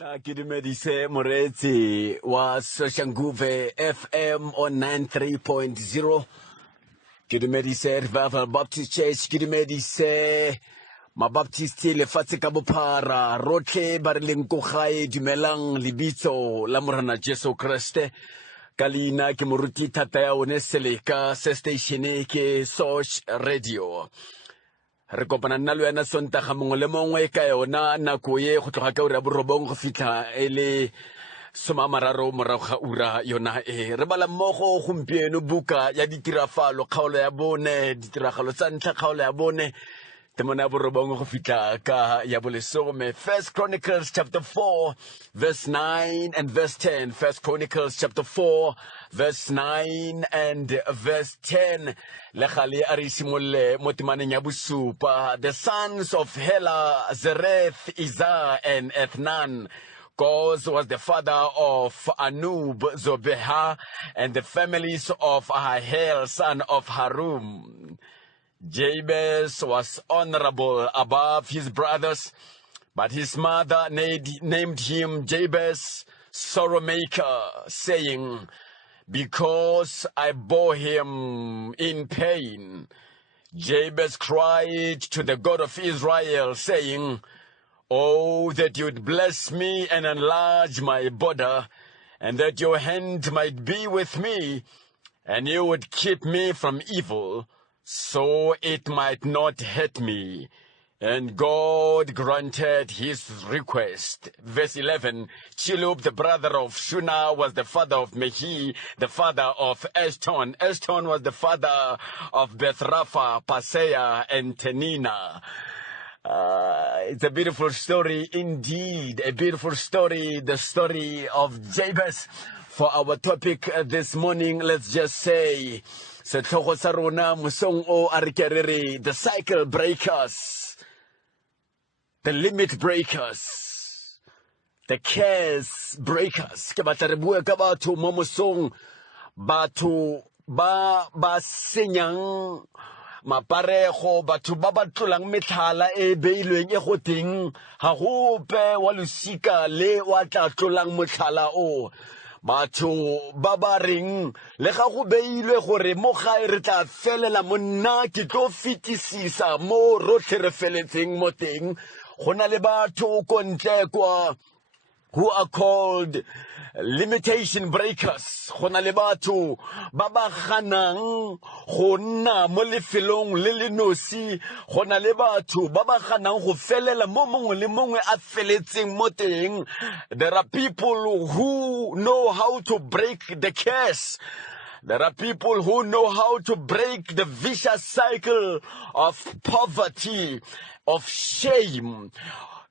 Ke dumedise moreetsi wa Soshanguve FM on 93.0. Ke dumedise Revival Baptist Church. Ke dumedise Mabaptisti lefatshe ka bophara rotlhe ba re leng ko gae dumelang lebitso la Morena Jesu Kriste. Ka leina ke moruti thata ya one Seleka se station ke Sosh Radio. Re kopana nna le wena sontaga mongwe le mongwe ka yona nako ye go tloga ka ura borobong go fitlha e le 30 morago ga ura yona re bala mmogo gompieno buka ya ditiragalo kgaolo ya bone ditiragalo tsa ntlha kgaolo ya bone temona ya borobong go fitlha ka ya bolesome. First Chronicles chapter 4 verse 9 and verse 10. First Chronicles chapter 4 verse 9 and verse 10. Lechali arisimole motimaneng ya bosupa. The sons of Hela, Zereth, Izah, and Ethnan. Koz was the father of Anub, Zobeha, and the families of Ahahel, son of Harum. Jabez was honorable above his brothers, but his mother named him Jabez, sorrow maker, saying, because I bore him in pain. Jabez cried to the God of Israel, saying, oh, that you would bless me and enlarge my border, and that your hand might be with me, and you would keep me from evil, so it might not hurt me. And God granted his request. Verse 11, Chilub, the brother of Shuna, was the father of Mehi, the father of Eshton. Eshton was the father of Bethrapha, Paseah, and Tenina. It's a beautiful story indeed, a beautiful story, the story of Jabez. For our topic this morning, let's just say, the cycle breakers, the limit breakers, the curse breakers. Ke batla re bua ka batho mo mosong, batho ba senyang maparego, batho ba ba tlolang metlhala e beilweng e go teng ga gope wa losika le wa tla tlolang motlhala o. Batho ba ba reng le ga go beilwe gore mo gae re tla felela monna ke tlo fitisisa mo rotlhe re feletseng mo teng. Go na le batho ko ntle kwa who are called limitation breakers. Go na le batho ba ba ganang go nna mo lefelong le le nosi. Go na le batho ba ba ganang go felela mo mongwe le mongwe a feletseng mo teng. There are people who know how to break the curse. There are people who know how to break the vicious cycle of poverty, of shame,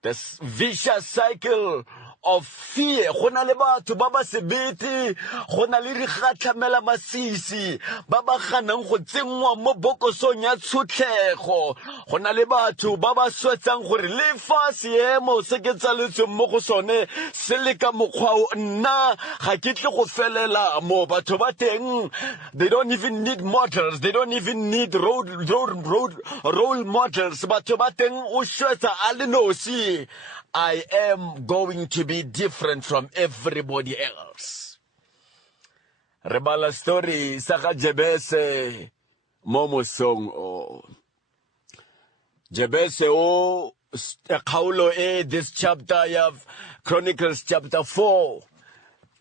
this vicious cycle of fear. Go na le batho ba ba sebete, go na le digatlamela masisi ba ba ganang go tsengwa mo bokosong ya tshotlego. Go na le batho ba ba swetsang gore le fa seemo se ke tsaletsweng mo go sone se le ka mokgwa o nna ga ke tle go felela mo. Batho ba teng, they don't even need models, they don't even need role models. Batho ba teng o swetsa a le nosi. I am going to be different from everybody else. Rebala story saka Jebese Momo song o Jebese o kaulo this chapter of Chronicles chapter 4.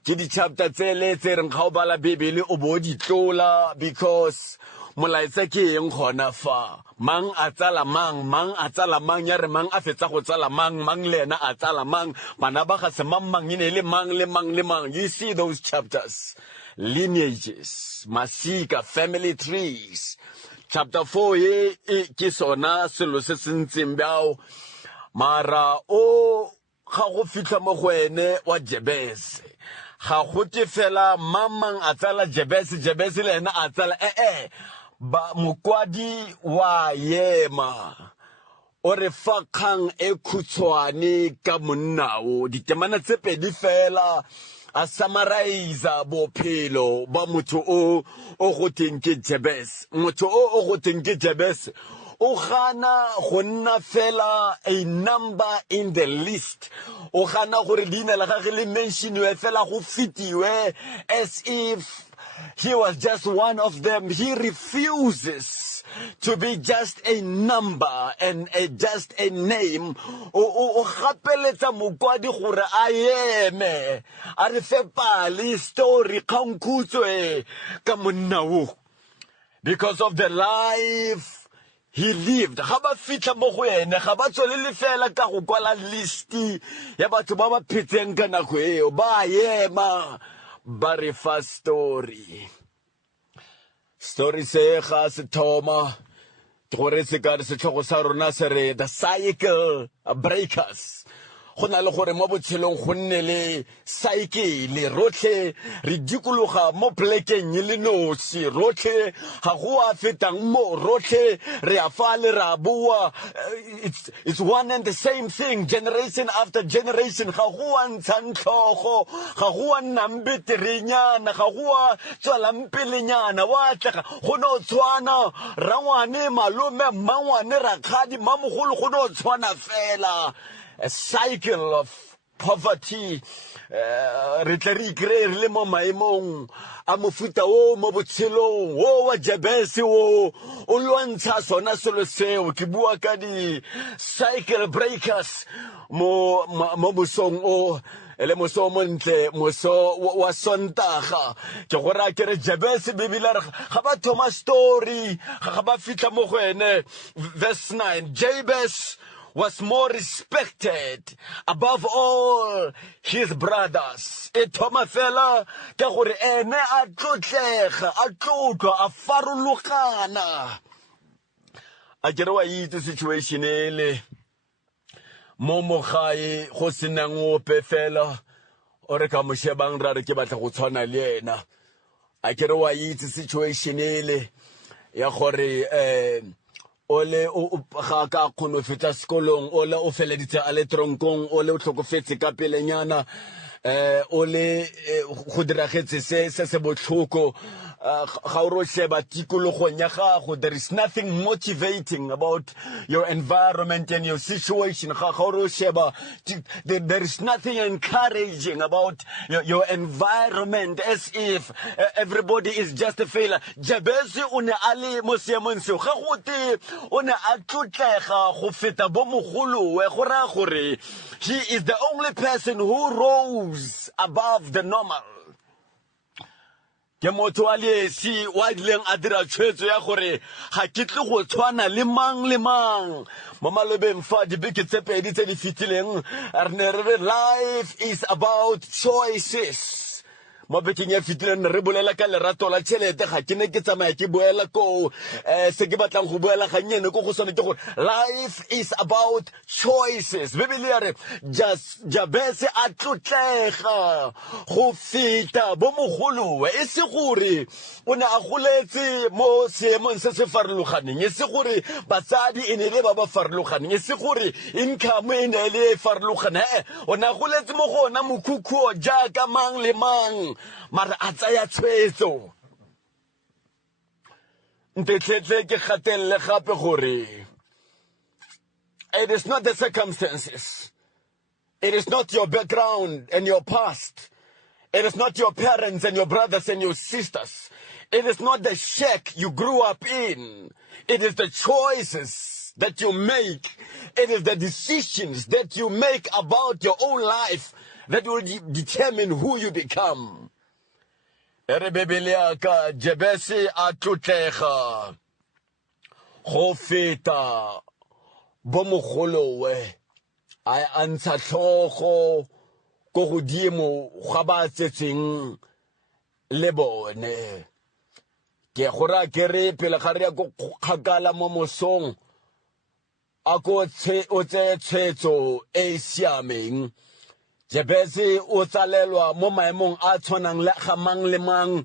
Kidi chapter tsele tsereng ga o bala Bibele o bo di tlola because molaetsa ke eng gona fa mang a tsala mang ya re mang a fetsa go tsala mang le ena a tsala mang bana ba ga se mang ine le mang. You see those chapters, lineages, masika, family trees. Chapter 4 ye ke sona selo se sentseng bjao mara o ga go fitla mo go ene wa Jebese ga go te fela mang a tsala Jebese le ena a tsala ba mokwadi wa yema o re fa kgang e khutshwane ka monnao ditemana tse pedi fela a summarize bophelo ba motho o go teng ke Jebese. Motho o go teng ke Jebese o gana go nna fela a number in the list. O gana gore leina la gagwe le mentionwe fela go fitiwe as if he was just one of them. He refuses to be just a number and just a name. O gapeletsa mokwadi gore a eme a re fe pale story khankhutswe ka monna wo, because of the life he lived. Ga ba fitla mo go ene ga ba tswelele fela ka go kwala listi ya batho ba ba phetseng ka nako eo, ba ema ba re fa story se ga se thoma gore se ka se tlhogo sa rona se re the cycle breakers. Go na le gore mo botshelong go nne le cycle, rotlhe re dikologa mo plekeng le nosi, rotlhe ga go a fetang mo, rotlhe re a fa le ra bua. It's one and the same thing, generation after generation. Ga go a ntshang tlhogo, ga go a nnang beterenyana, ga go a tswalang pelenyana, wa tlega go no tshwana rangwane malome mmangwane rakgadi mamogolo go no tshwana fela. A cycle of poverty. Re tle re ikry-e re le mo maemong a mofuta o mo botshelong o wa Jabese o lwantsha sona selo seo. Ke bua ka di cycle breakers mo mosong o ele moso montle, moso wa Sontaga. Ke gore a kere Jabese bebile ga ba thoma story ga ba fitla mo go ene. Verse 9, Jabez was more respected above all his brothers. E thoma fela ke gore ene a tlotlega, a tlotlwa, a farologana. A kere wa itse situation ele mo mogae go senang ope fela o re ka mo shebang ra re ke batla go tshwana le ena. A kere wa itse situation ele ya gore ole o ga ka khono feta sekolong, ole o feleditse a le tronkong, ole o tlhokofetse ka pelenyana, ole go diragetse se botlhoko. Ga o ro sheba tikologong ya gago, there is nothing motivating about your environment and your situation. Ga o ro sheba, there is nothing encouraging about your environment, as if everybody is just a failure. Jabese o ne a le mo seemong seo, ga gote o ne a tlotlega go feta bo mogolowe, go raya gore he is the only person who rose above the normal. Ke motho wa lesi wa dileng a dira tshwetso ya gore ga ke tle go tshwana le mang mo malobeng fa dibeke tse pedi tse di fitileng re ne re re life is about choices. Mo bekeng ya fitileng re bolela ka lerato la tšhelete, ga ke ne ke tsamaya ke boela ko se ke batlang go boela ga nyene ko go sone ke gore life is about choices. Bibele ya re Jabese a tlotlega go feta bo mogolowe, e se gore o ne a goletse mo seemong se se farologaneng, e se gore batsadi e ne le ba ba farologaneng, e se gore income e ne le farologane, o ne a goletse mo gona mokhukhu jaaka mang le mang, mara a tsaya tshwetso. Ntetlhetle ke gatelle gape gore it is not the circumstances, it is not your background and your past, it is not your parents and your brothers and your sisters, it is not the shack you grew up in, it is the choices that you make, it is the decisions that you make about your own life that will determine who you become. Ere Bibele ya ka Jabese a tlotlega go feta bo mogolowe, a antsha tlhogo go godimo ga ba tsetseng le bone. Ke gora ke re pele ga re ya go kgakala mo mosong a go o tse tshwetso e siameng. Jabese o tsalelwa mo maemong a tshwanang le ga mang le mang,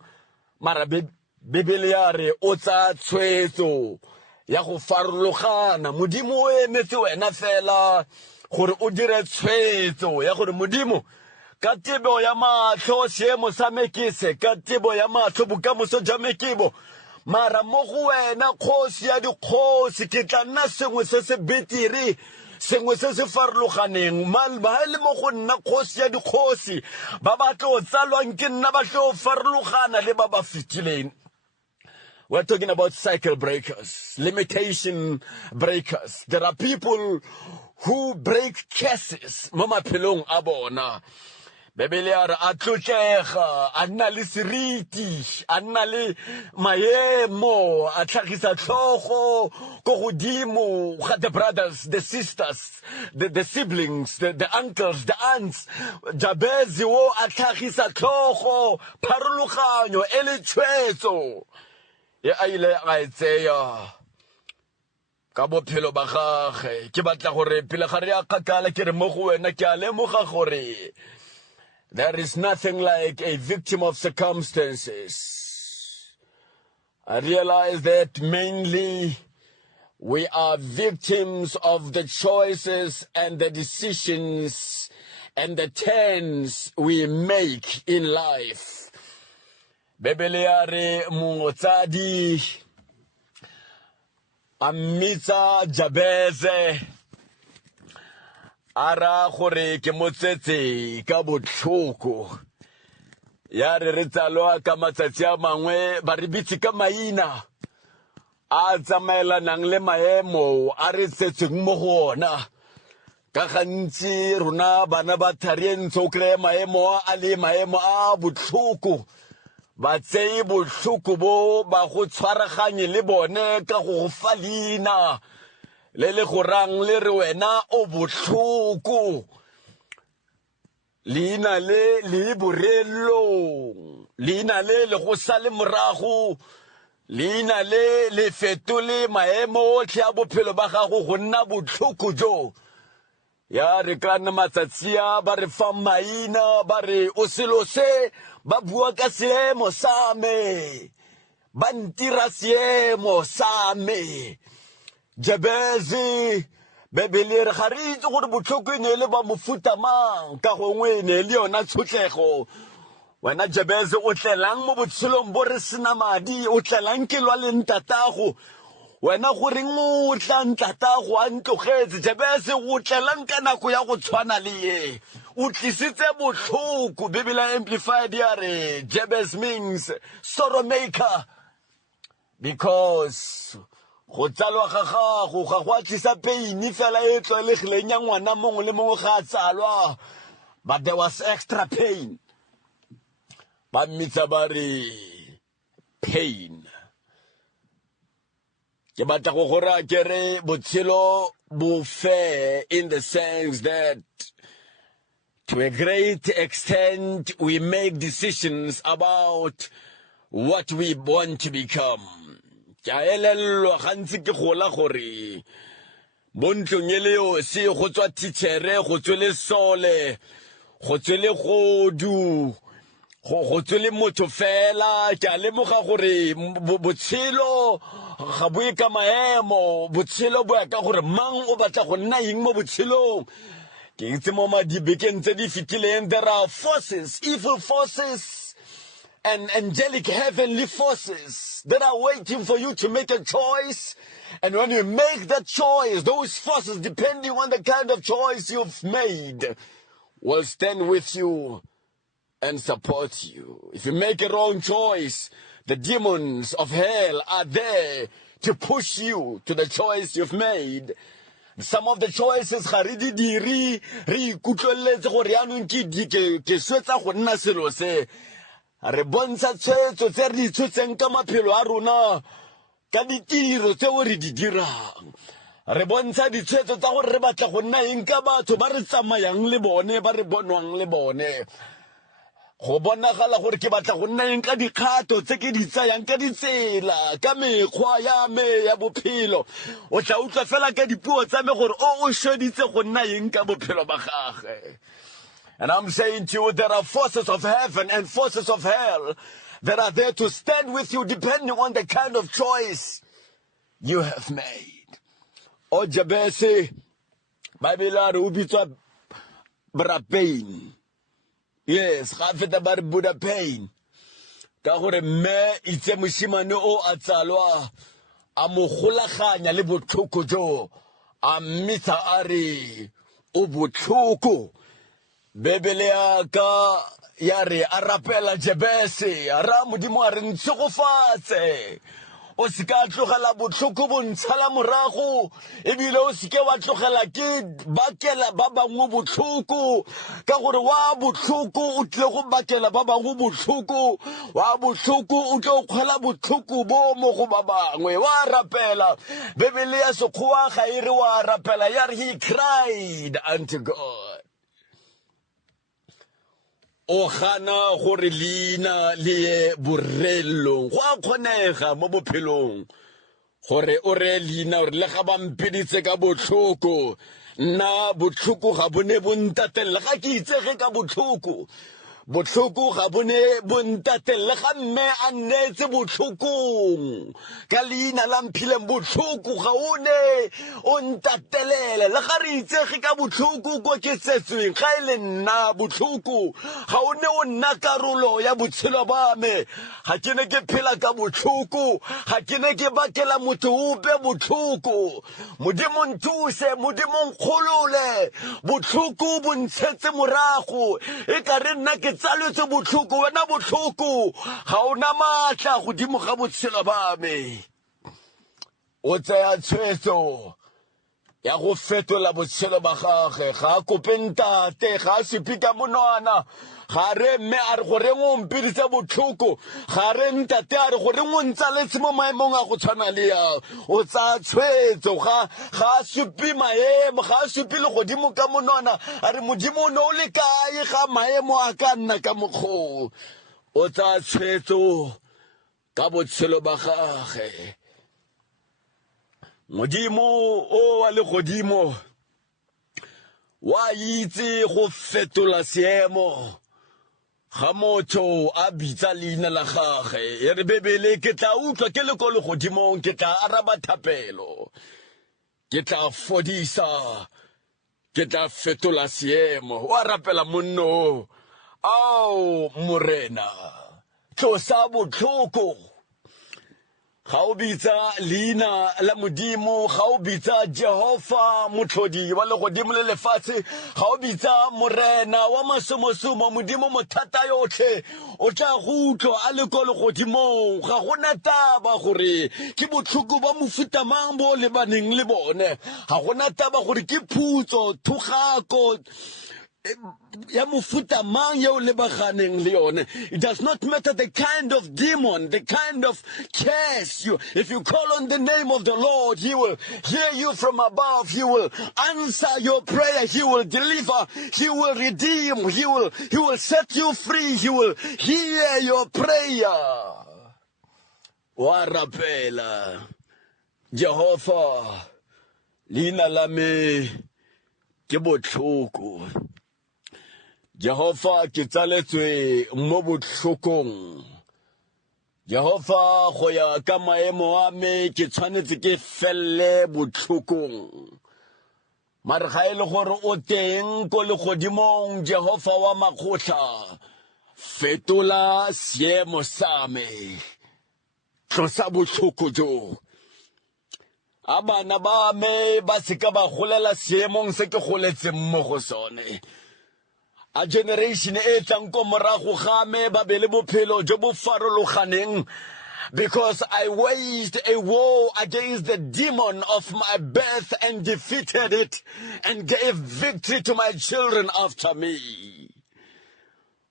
mara Bibele ya re o tsa tshwetso ya go farologana. Modimo o emetse wena fela gore o dire tshwetso ya gore Modimo ka tebo ya matlho seemo sa mekese, ka tebo ya matlho bokamoso jwa mekebo, mara mo go wena kgosi ya dikgosi ke tla nna sengwe se se betiri sengwe se se farologaneng ba le mo go nna kgosi ya dikgosi ba batla o tsalwang ke nna ba tlo farologana le ba ba fitileng. We're talking about cycle breakers, limitation breakers. There are people who break curses mo maphelong a bona. Bebele a re a tlotlega a nna le seriti a nna le maemo a tlhagisa tlhogo go godimo ga the brothers, the sisters, the siblings, the uncles, the aunts. Jabezi wo a tlhagisa tlhogo pharologanyo e le tshwetso ya a ile a e tseya ka bophelo ba gagwe. Ke batla gore pele ga re a kgakala ke re mo go wena ke a lemoga gore there is nothing like a victim of circumstances. I realize that mainly we are victims of the choices and the decisions and the turns we make in life. Bebele ya re motsadi a mmitsa Jabeze ara gore ke motsetse ka botlhoko ya re tsalwa ka matsatsi a mangwe ba re bitse ka maina a tsamaelanang le maemo a re tsetseng mo go ona. Ka gantsi rona bana ba tharientse o kry-e maemo a le maemo a botlhoko ba tseye botlhoko bo ba go tshwaraganye le bone ka go fa leina le le gorang le re wena o botlhoko. Leina le borello, leina le go sale morago, leina le fetole maemo otlhe a bophelo ba gago go nna botlhoko jo. Ya re ka nna matsatsi a ba re fa maina ba re o selo se ba bua ka seemo sa me ba ntira seemo sa me. Jabezi bebele re ga re itse gore botlhoko ne le ba mofuta mang ka gongwe ne le yona tshotlego. Wena Jabezi o tlelang mo botshelong bo re sena madi o tlelang ke lwa le ntatago wena gore o tla ntatago a ntlogetse. Jabezi o tlelang ka nako ya go tshwana le ye o tlisitse botlhoko. Bibele Amplified ya re Jabez means sorrow maker because go tsalwa ga gago ga go a tlisa pain fela e tlwaelegileng ya ngwana mongwe le mongwe ga a tsalwa, but there was extra pain. Ba mmitsa ba re pain. Ke batla go gora ke re botshelo bo fair in the sense that to a great extent we make decisions about what we want to become. Ke a elellwa gantsi ke gola gore mo ntlong e le yo se go tswa teachere go tswele sole go tswele godu go tswele motho fela. Ke a lemoga gore botshelo ga bo ka maemo, botshelo bo ya ka gore mang o batla go nna eng mo botshelong. Ke itse mo madibekeng tse di fitileng there are forces, evil forces and angelic heavenly forces that are waiting for you to make a choice. And when you make that choice, those forces, depending on the kind of choice you've made, will stand with you and support you. If you make a wrong choice, the demons of hell are there to push you to the choice you've made. Some of the choices ga re di diri re ikutlweletse gore yaanong ke swetsa go nna selo se. Re bontsha tshwetso tse re di tshotseng ka maphelo a rona ka ditiro tseo re di dirang. Re bontsha ditshwetso tsa gore re batla go nna eng ka batho ba re tsamayang le bone ba re bonwang le bone. Go bonagala gore ke batla go nna eng ka dikgato tse ke di tsayang ka ditsela ka mekgwa ya me ya bophelo. O tla utlwa fela ka dipuo tsa me gore o sheditse go nna eng ka bophelo ba gagwe. And I'm saying to you, there are forces of heaven and forces of hell that are there to stand with you depending on the kind of choice you have made. O Jabesi, Bible ubitswa bra pain. Yes, gafeta ba re Buddha pain. ka gore mme itse moshimane o a tsalwa a mo golaganya le botlhoko jo a mmitsa a re o botlhoko bebele ya ka ya re a rapela Jebese a ra modimo a re ntshogofatse o se ka tlogela botlhoko bo ntshala morago ebile o se ke wa tlogela ke bakela ba bangwe botlhoko ka gore wa botlhoko o tle go bakela ba bangwe botlhoko wa botlhoko o tle go kgwela botlhoko bo mo go ba bangwe wa rapela bebele ya sekgowa ga e re wa rapela ya re he cried unto God o gana gore leina le ye borelong go a kgonega mo bophelong gore o re leina gore le ga ba mpeditse ka botlhoko nna botlhoko ga bone bo ntatelela ga ke itsege ka botlhoko botlhoko ga bone bo ntatelela ga mme a nnetse botlhokong ka leina la mphileng botlhoko ga o ne o ntatelele le ga re itsege ka botlhoko ko ke setsweng ga e le nna botlhoko ga o ne o nna karolo ya botshelo ba me ga ke ne ke phela ka botlhoko ga ke ne ke bakela motho ope botlhoko modimo nthuse modimo nkgolole botlhoko bo ntshetse morago e ka re nna ke tsalwetse botlhoko wena botlhoko ga ona maatla godimo ga botshelo ba me o tsaya tshwetso ya go fetola botshelo ba gagwe ga a kope ntate ga a sepika monwana ga re mme a re goreng o mpeditse botlhoko ga re ntate a re goreng o ntsaletse mo maemong a go tshwana le ya o tsaya tshwetso ga a supi maemo ga a supi le godimo ka monwana a re modimo o ne o le kae ga maemo a ka nna ka mokgwa o tsaya tshwetso ka botshelo ba gagwe modimo o wa le godimo wa itse go fetola seemo ga motho a bitsa leina la gagwe e re bebele ke tla utlwa ke le ko le godimong ke tla araba thapelo ke tla fodisa ke tla fetola seemo wa rapela monno ao morena tlosa botlhoko ga o bitsa leina la modimo ga o bitsa Jehova motlhodi wa le godimo le lefatshe ga o bitsa morena wa masomosomo modimo mothata yotlhe o tla go utlwa a le ko le godimong ga gona taba gore ke botlhoko ba mofuta mang bo lebaneng le bone ga gona taba gore ke phutso thugako ya mofuta mang yo lebaganeng le yone. It does not matter the kind of demon, the kind of curse you. If you call on the name of the Lord, He will hear you from above. He will answer your prayer. He will deliver. He will redeem. He will set you free. He will hear your prayer. Warapela Jehovah lina la me ke botlhoko. Jehova ke tsaletswe mo botlhokong. Jehova go ya ka maemo a me ke tshwanetse ke felle botlhokong. Mare ga e le gore o teng ko le godimong Jehova wa makgotla fetola seemo sa me. Tlosa botlhoko jo. Abana ba me ba seka ba golela seemong se ke goletseng mo go sone. A generation e tlang ko morago ga me ba be le bophelo jo bo farologaneng because I waged a war against the demon of my birth and defeated it and gave victory to my children after me.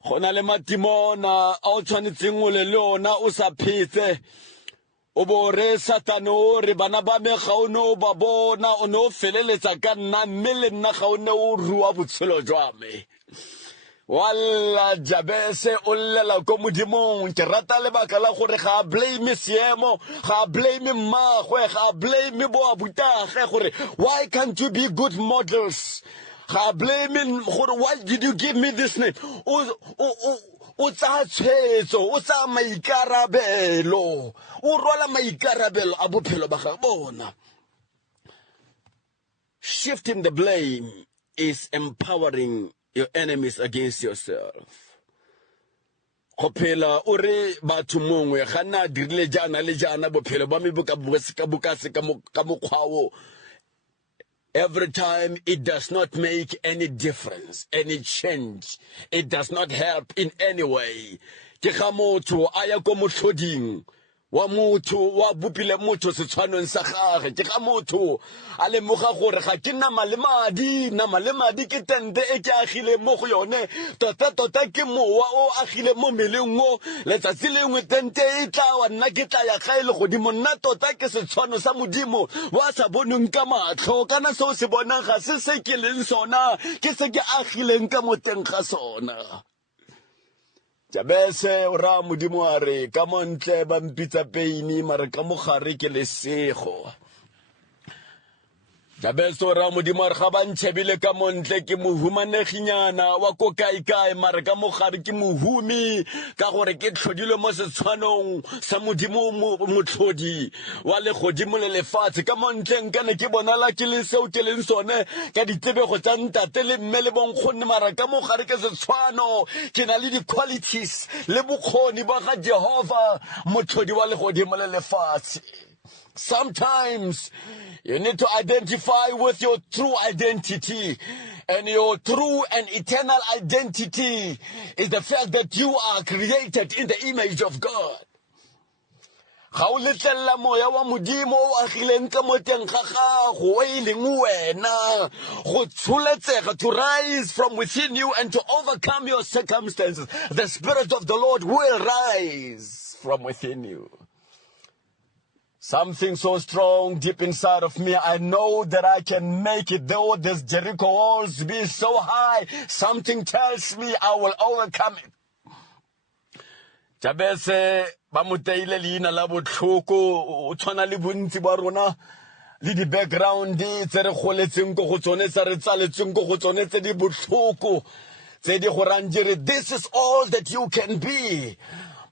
Gona le matimona a o tshwanetseng o le lona o sa phetse o bo re satano re bana ba me ga o ne o ba bona o ne o feleletsa ka nna mme le nna ga o ne o rua botshelo jwa me. Walla Jabese o llela ko modimong ke rata lebaka la gore ga blame seemo ga blame mmagwe ga blame bo abutage gore why can't you be good models ga blame gore why did you give me this name o tsa tshwetso o tsa maikarabelo o rwala maikarabelo a bophelo ba ga bona. Shifting the blame is empowering your enemies against yourself. go phela o re batho mongwe ga nna dirile jana le jana bophelo ba me bo ka bokase ka mokgwa o. Every time it does not make any difference, any change. It does not help in any way. Ke ga motho a ya ko motlhoding wa motho wa bopile motho se tshwanong sa gage. Ke ga motho a lemoga gore ga ke nama le madi ke tente e ke agile mo go yone tota ke mowa o agile mo meleng o letsatsi lengwe tente e tla wa nna ke tla ya ga ile godimo nna tota ke se tshwano sa modimo wa sa boneng ka matlho kana se o se bonang ga se ke leng sona ke se ke agileng ka moteng ga sona. Jabese o ra modimo a re ka montle ba mpitsa peini mare ka mogare ke lesego. Jabese o ra modimo a re ga ba ntshebile ka montle ke mohumaneginyana wa ko kae mare ka mogare ke mohumi ka gore ke tlhodilwe mo setshwanong sa modimo motlhodi wa legodimo le lefatshe. Ka montle nkane ke bonala ke le seo ke leng sone ka ditebego tsa ntate le mme le bonkgonne mare ka mogare ke setshwano ke na le di-qualities le bokgoni ba ga Jehova motlhodi wa legodimo le lefatshe. Sometimes you need to identify with your true identity. And your true and eternal identity is the fact that you are created in the image of God. Ga o letlela moya wa modimo o agileng ka moteng ga gago o ileng wena go tshuletsega to rise from within you and to overcome your circumstances. The Spirit of the Lord will rise from within you. Something so strong deep inside of me. I know that I can make it. Though this Jericho walls be so high, something tells me I will overcome it. Jabese ba moteile leina la botlhoko o tshwana le bontsi ba rona le di background tse re goletseng go tsone tsa re tsaletseng go tsone tse di botlhoko tse di go rang dire this is all that you can be.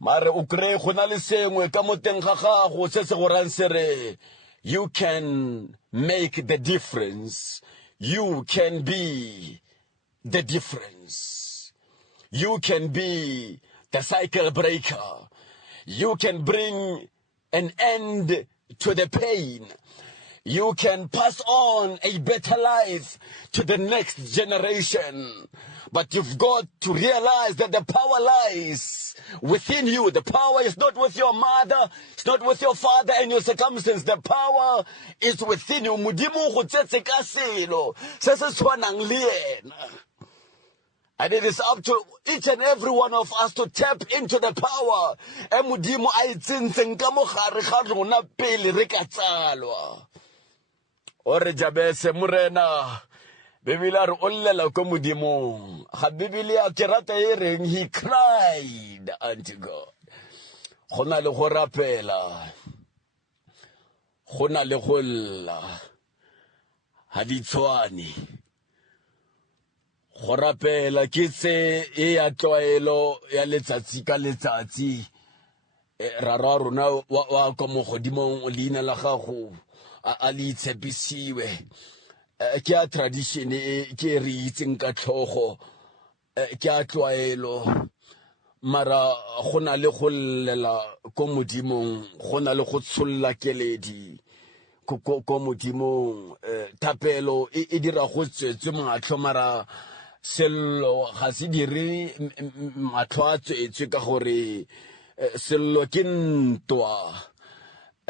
Mare o kry go na le sengwe ka moteng ga gago se se go rang se re you can make the difference. You can be the difference. You can be the cycle breaker. You can bring an end to the pain. You can pass on a better life to the next generation. But you've got to realize that the power lies within you. The power is not with your mother. It's not with your father and your circumstance. The power is within you. Modimo go tsetse ka selo se se tshwanang le yena. And it is up to each and every one of us to tap into the power. E modimo a itsentseng ka mogare ga rona pele re ka tsalwa. Ore Jabese morena Biblia re ollela ko modimo ga Biblia ke rata e reng he cried unto God. Gona le go rapela gona le go lla ha di tshwane. Go rapela ke tse e ya tlwaelo ya letsatsi ka letsatsi ra rona wa ko mogodimong leina la gago a le itshepisiwe ke a tradition e ke re itseng ka tlhogo ke a tlwaelo mara gona le go llela ko modimong gona le go tsholla keledi ko modimong thapelo e dira go tswetswe matlho mara sello ga se dire matlho a tswetswe ka gore sello ke ntwa.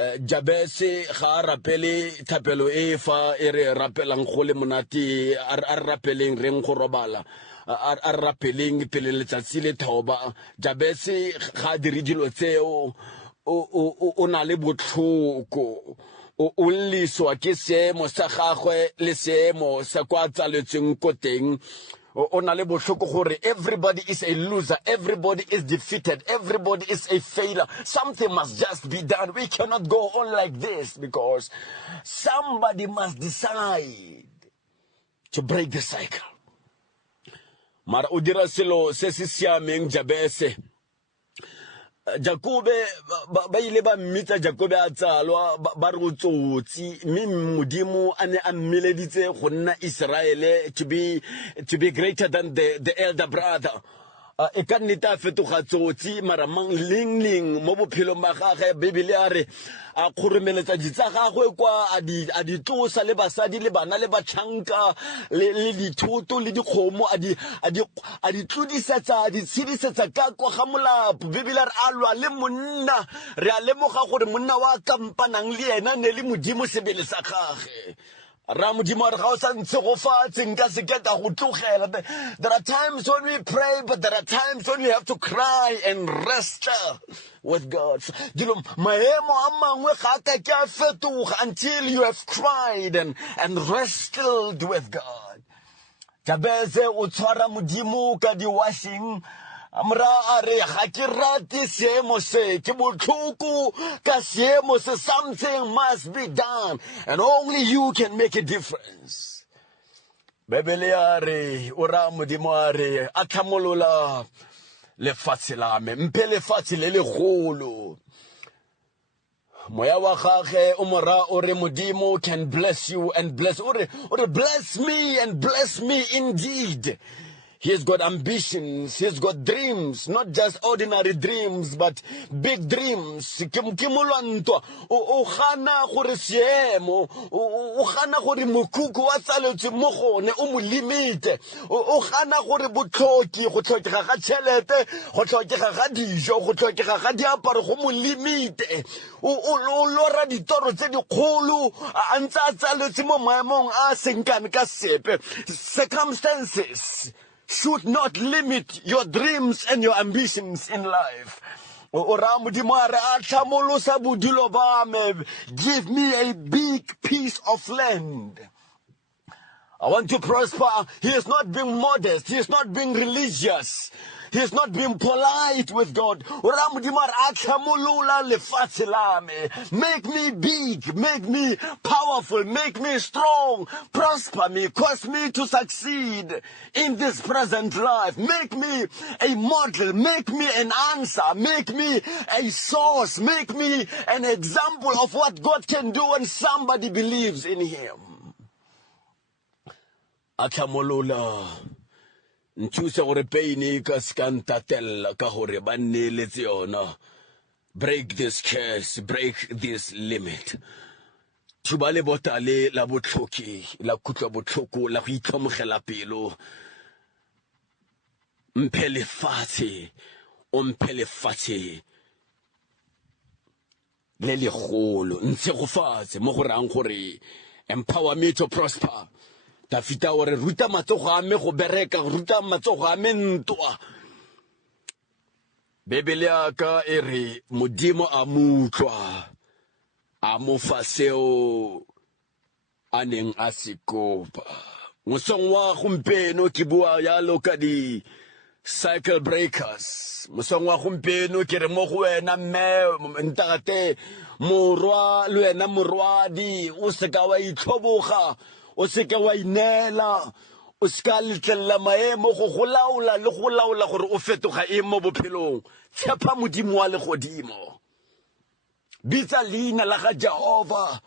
Jabese ga rapele thapelo e fa e re rapelang go le monate a rapeleng reng go robala a rapeleng pele letsatsi le thoba. Jabese ga dire dilo tseo o na le botlhoko o liswa ke seemo sa gagwe le seemo sa kwa tsaletseng ko teng. Everybody is a loser, everybody is defeated, everybody is a failure. Something must just be done. We cannot go on like this because somebody must decide to break the cycle. Mara udira selo se se siameng Jabese. Jacobe ba ile ba mmitsa Jacobe a tsalwa ba re utsotsi mme modimo ane a mmeleditse go nna Israele to be greater than the elder brother. e ka nnete a fetoga tsotsi mara mang ling mo bophelong ba gagwe bibele a re a kgoromeletsa ditsa gagwe kwa a di tlosa le basadi le bana le batšhanka le dithoto le dikgomo a di tlodisetsa a di tshidisetsa ka kwa ga molapo bibele re a lwa le monna re a lemoga gore monna wa kampanang le ena ne le modimo sebele sa gagwe. There are times when we pray, but there are times when we have to cry and wrestle with God. Until you have cried and wrestled with God. Jabeze utshwara modimo ka di washing. Amra are ga ke rate seemo se ke botlhoko ka seemo se. Something must be done and only you can make a difference. Bebele are ora modimo are a tlhamolola lefatshe la me mpe lefatshe le legolo. Moya wa gagwe o mora ore modimo can bless you and bless ore bless me and bless me indeed. He has got ambitions, he has got dreams, not just ordinary dreams, but big dreams. Kimulwanto, o khana gore seemo, o khana gore mokuku wa tsaletse mo gone o mo limite. O khana gore botlhoki go tlhokega ga tšhelete, go tlhokega ga dijo, go tlhokega ga diaparo go mo limite. O lora ditoro tse dikgolo a ntse a tsaletse mo maemong a senkane ka sepe. Circumstances should not limit your dreams and your ambitions in life. Give me a big piece of land. I want to prosper. He is not being modest. He is not being religious. He is not being polite with God. Make me big, make me powerful, make me strong, prosper me, cause me to succeed in this present life. Make me a model, make me an answer, make me a source, make me an example of what God can do when somebody believes in Him. Atamolola. Nchusa gore peine ka skantatella ka gore ba nneletse yona. Break this curse, break this limit. Thuba le botale la botlhoki, la kutlwa botlhoko, la go itlhomogela pelo. Mphe lefatshe, o mphe lefatshe le legolo. Ntshe go fatshe mo go rang gore empower me to prosper. Tafita ore ruta matsogo a me go bereka, ruta matsogo a me ntwa. Bebele ya ka e re modimo a mutlwa a mo fa seo a neng a se kopa. Mosong wa gompieno ke bua yalo ka di cycle breakers. Mosong wa gompieno ke re mo go wena mme ntate morwa le wena morwadi o se ka wa itlhoboga. O se ke wa inela o se ka letlela maemo go go laola le go laola gore o fetoga eng mo bophelong. Tshepa modimo wa legodimo. Bitsa leina la ga Jehova.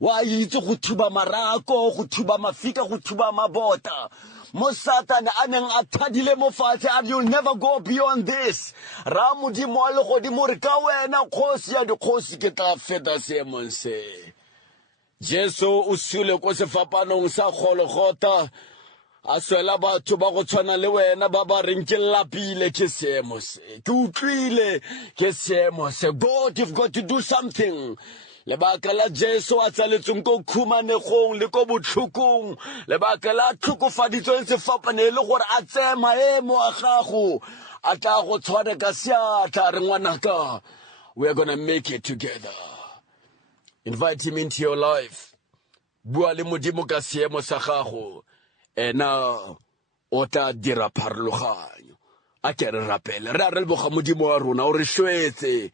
Wa itse go thuba marako, go thuba mafika, go thuba mabota. Mo Satan a neng a thadile mo fatshe and you'll never go beyond this. Ra modimo wa legodimo re ka wena kgosi ya dikgosi ke tla feta seemong se. Jesu o sule ko sefapanong sa Golgotha a swela batho ba go tshwana le wena ba ba reng ke lapile ke seemo se ke utlwile ke seemo se. God, you've got to do something. Lebaka la Jesu a tsaletseng ko khumanegong le ko botlhokong, lebaka la tlhokofaditsweng sefapane le gore a tseye maemo a gago a tla go tshware ka seatla re ngwanaka. We are gonna make it together. Invite him into your life. Bua le modimo ka seemo sa gago ena o tla dira pharologanyo. A ke re rapele re a re leboga modimo wa rona o re shwetse,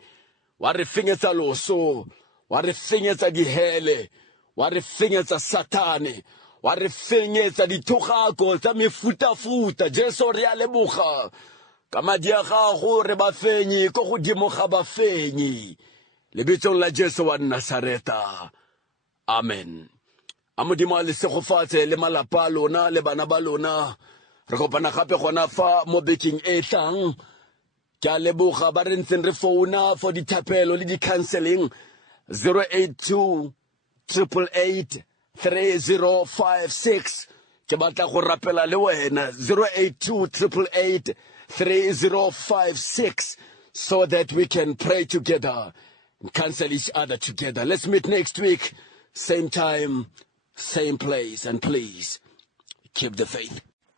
wa re fenyetsa loso, wa re fenyetsa dihele, wa re fenyetsa satane, wa re fenyetsa dithogako tsa mefutafuta. Jesu re a leboga ka madi a gago re ba fenyi ko godimo ga ba fenyi. Lebitsong la Jesu wa Nazareta. Amen. A modimo a le segofatse le malapa a lona le bana ba lona re kopana gape gona fa mo bekeng e tlang ke a leboga ba re ntseng re founa for dithapelo le di-counseling 082 888 3056 ke batla go rapela le wena 082 888 3056 so that we can pray together and cancel each other together. Let's meet next week, same time, same place, and please keep the faith.